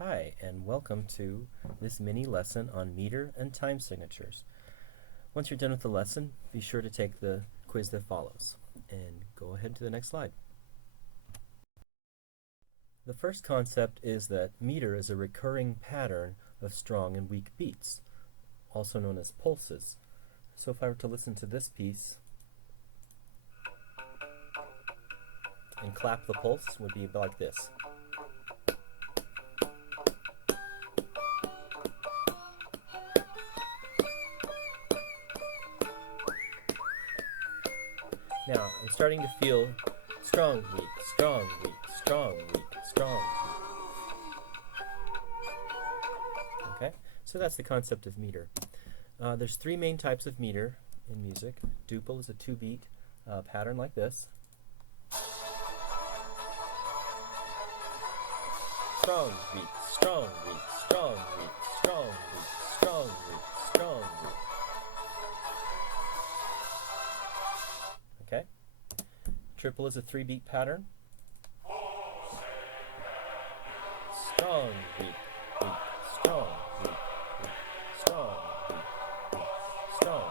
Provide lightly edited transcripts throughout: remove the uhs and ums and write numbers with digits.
Hi, and welcome to this mini lesson on meter and time signatures. Once you're done with the lesson, be sure to take the quiz that follows. And go ahead to the next slide. The first concept is that meter is a recurring pattern of strong and weak beats, also known as pulses. So if I were to listen to this piece and clap the pulse, would be like this. Now, I'm starting to feel strong, weak, strong, weak, strong, weak, strong, weak. Okay, so that's the concept of meter. There's three main types of meter in music. Duple is a 2-beat pattern like this. Strong, weak, strong, weak, strong, weak, strong, weak, strong, weak, strong, weak. Okay. Triple is a 3-beat pattern. Strong, weak, weak, strong, weak, weak, strong, weak, weak, strong.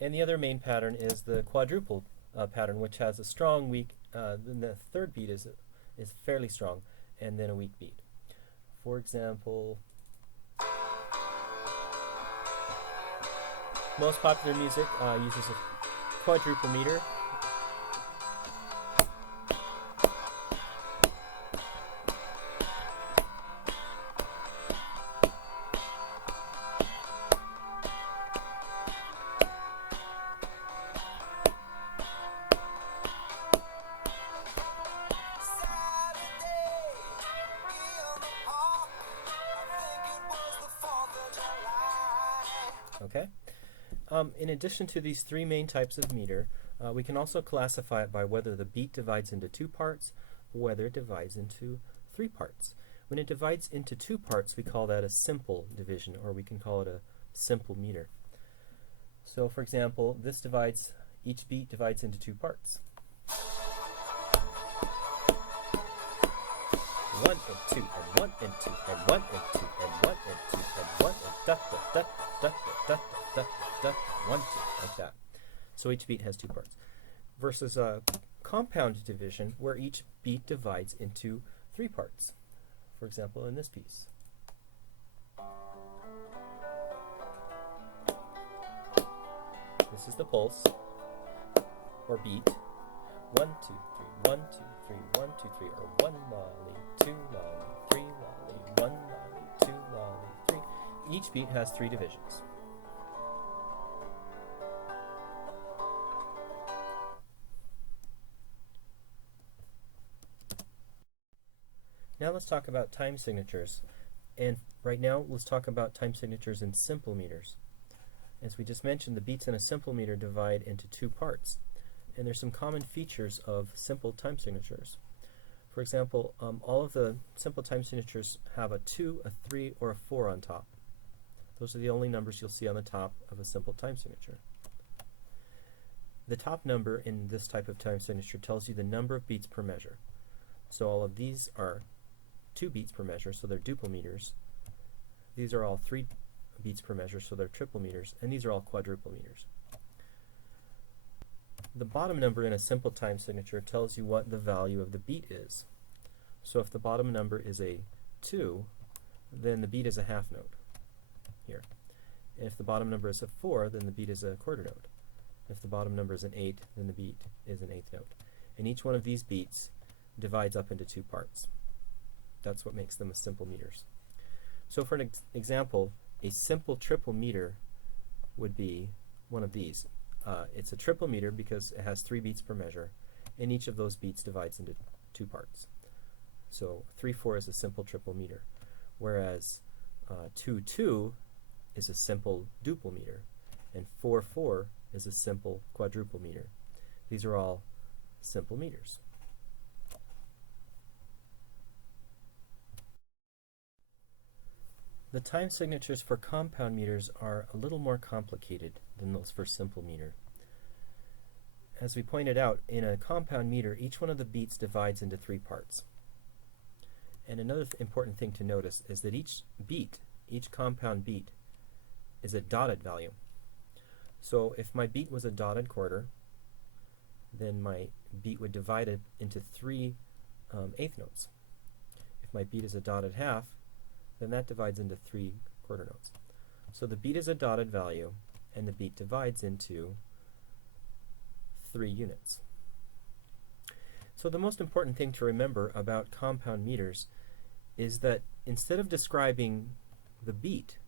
And the other main pattern is the quadruple pattern, which has a strong, weak, then the third beat is fairly strong, and then a weak beat. For example, most popular music uses a quadruple meter. Okay. In addition to these three main types of meter, we can also classify it by whether the beat divides into 2 parts or whether it divides into 3 parts. When it divides into 2 parts, we call that a simple division, or we can call it a simple meter. So, for example, each beat divides into 2 parts. 1 and 2 and 1 and 2 and 1 and 2 and 1 and 2 and 1 and da da da da da da da 1 2 like that. So each beat has 2 parts. Versus a compound division where each beat divides into 3 parts. For example, in this piece. This is the pulse or beat. 1 2 3 1 2 3 1 2 3 or 1 lolly 2 lolly 3 lolly 1 lolly 2 lolly 3. Each beat has 3 divisions. Now let's talk about time signatures. And right now let's talk about time signatures in simple meters. As we just mentioned, the beats in a simple meter divide into 2 parts. And there's some common features of simple time signatures. For example, all of the simple time signatures have a 2, a 3, or a 4 on top. Those are the only numbers you'll see on the top of a simple time signature. The top number in this type of time signature tells you the number of beats per measure. So all of these are 2 beats per measure, so they're duple meters. These are all 3 beats per measure, so they're triple meters. And these are all quadruple meters. The bottom number in a simple time signature tells you what the value of the beat is. So if the bottom number is a 2, then the beat is a half note here. And if the bottom number is a 4, then the beat is a quarter note. If the bottom number is an 8, then the beat is an eighth note. And each one of these beats divides up into 2 parts. That's what makes them simple meters. So for an example, a simple triple meter would be one of these. It's a triple meter because it has 3 beats per measure, and each of those beats divides into 2 parts. So 3/4 is a simple triple meter, whereas 2/2 is a simple duple meter, and 4/4 is a simple quadruple meter. These are all simple meters. The time signatures for compound meters are a little more complicated than those for simple meter. as we pointed out, in a compound meter, each one of the beats divides into 3 parts. And another important thing to notice is that each beat, each compound beat, is a dotted value. So if my beat was a dotted quarter, then my beat would divide it into 3 eighth notes. If my beat is a dotted half, then that divides into 3 quarter notes. So the beat is a dotted value, and the beat divides into 3 units. So the most important thing to remember about compound meters is that instead of describing the beat,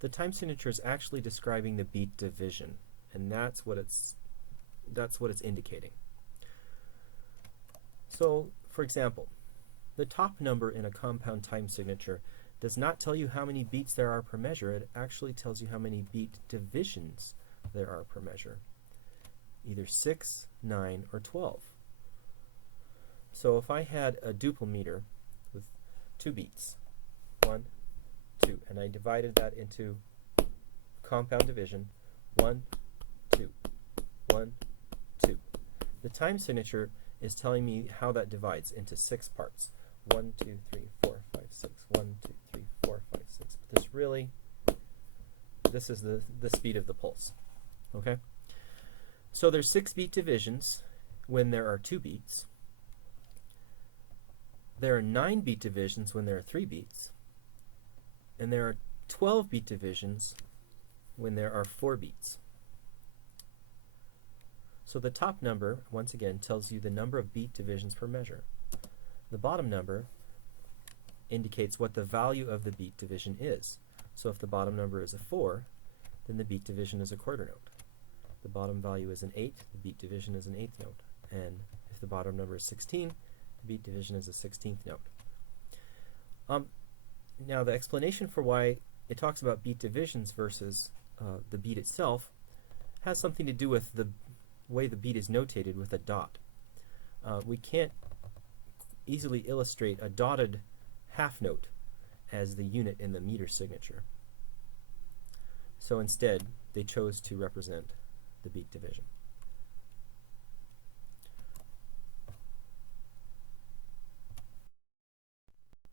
the time signature is actually describing the beat division, and that's what it's indicating. So, for example, the top number in a compound time signature does not tell you how many beats there are per measure. It actually tells you how many beat divisions there are per measure, either 6, 9, or 12. So if I had a duple meter with 2 beats, 1, 2, and I divided that into compound division, 1, 2, 1, 2. The time signature is telling me how that divides into 6 parts. 1, 2, 3, 4, 5, 6. 1, 2, 3, 4, 5, 6. But this is the speed of the pulse. Okay? So there's 6 beat divisions when there are 2 beats. There are 9 beat divisions when there are 3 beats. And there are 12 beat divisions when there are 4 beats. So the top number, once again, tells you the number of beat divisions per measure. The bottom number indicates what the value of the beat division is. So if the bottom number is a 4, then the beat division is a quarter note. The bottom value is an 8, the beat division is an eighth note. And if the bottom number is 16, the beat division is a 16th note. Now the explanation for why it talks about beat divisions versus the beat itself has something to do with the way the beat is notated with a dot. We can't easily illustrate a dotted half note as the unit in the meter signature. So instead, they chose to represent the beat division.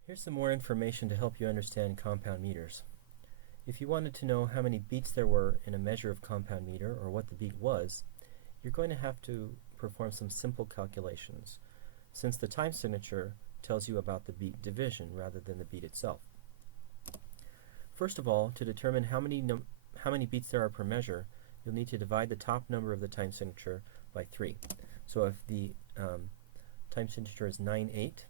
Here's some more information to help you understand compound meters. If you wanted to know how many beats there were in a measure of compound meter, or what the beat was, you're going to have to perform some simple calculations, since the time signature tells you about the beat division rather than the beat itself. First of all, to determine how many beats there are per measure, you'll need to divide the top number of the time signature by 3. So if the time signature is 9/8,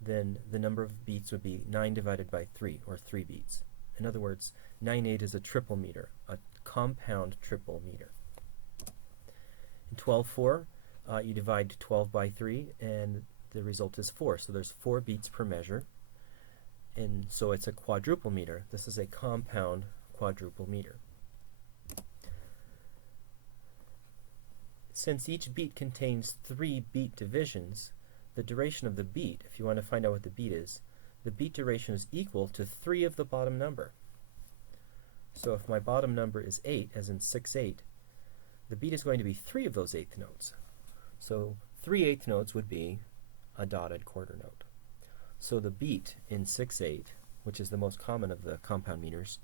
then the number of beats would be 9 divided by 3, or 3 beats. In other words, 9/8 is a triple meter, a compound triple meter. In 12/4, you divide 12 by 3, and the result is 4. So there's 4 beats per measure, and so it's a quadruple meter. This is a compound quadruple meter. Since each beat contains 3 beat divisions, the duration of the beat, if you want to find out what the beat is, the beat duration is equal to 3 of the bottom number. So if my bottom number is 8, as in 6/8, the beat is going to be 3 of those eighth notes. So 3 eighth notes would be a dotted quarter note. So the beat in 6/8, which is the most common of the compound meters,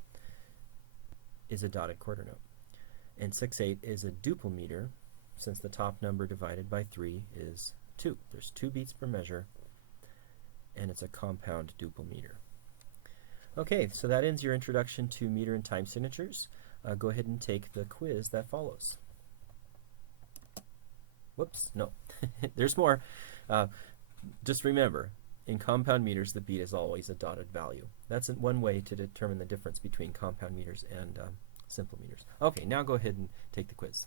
is a dotted quarter note. And 6/8 is a duple meter, since the top number divided by 3 is 2. There's 2 beats per measure, and it's a compound duple meter. Okay, so that ends your introduction to meter and time signatures. Go ahead and take the quiz that follows. Whoops, no, there's more. Just remember, in compound meters, the beat is always a dotted value. That's one way to determine the difference between compound meters and simple meters. Okay, now go ahead and take the quiz.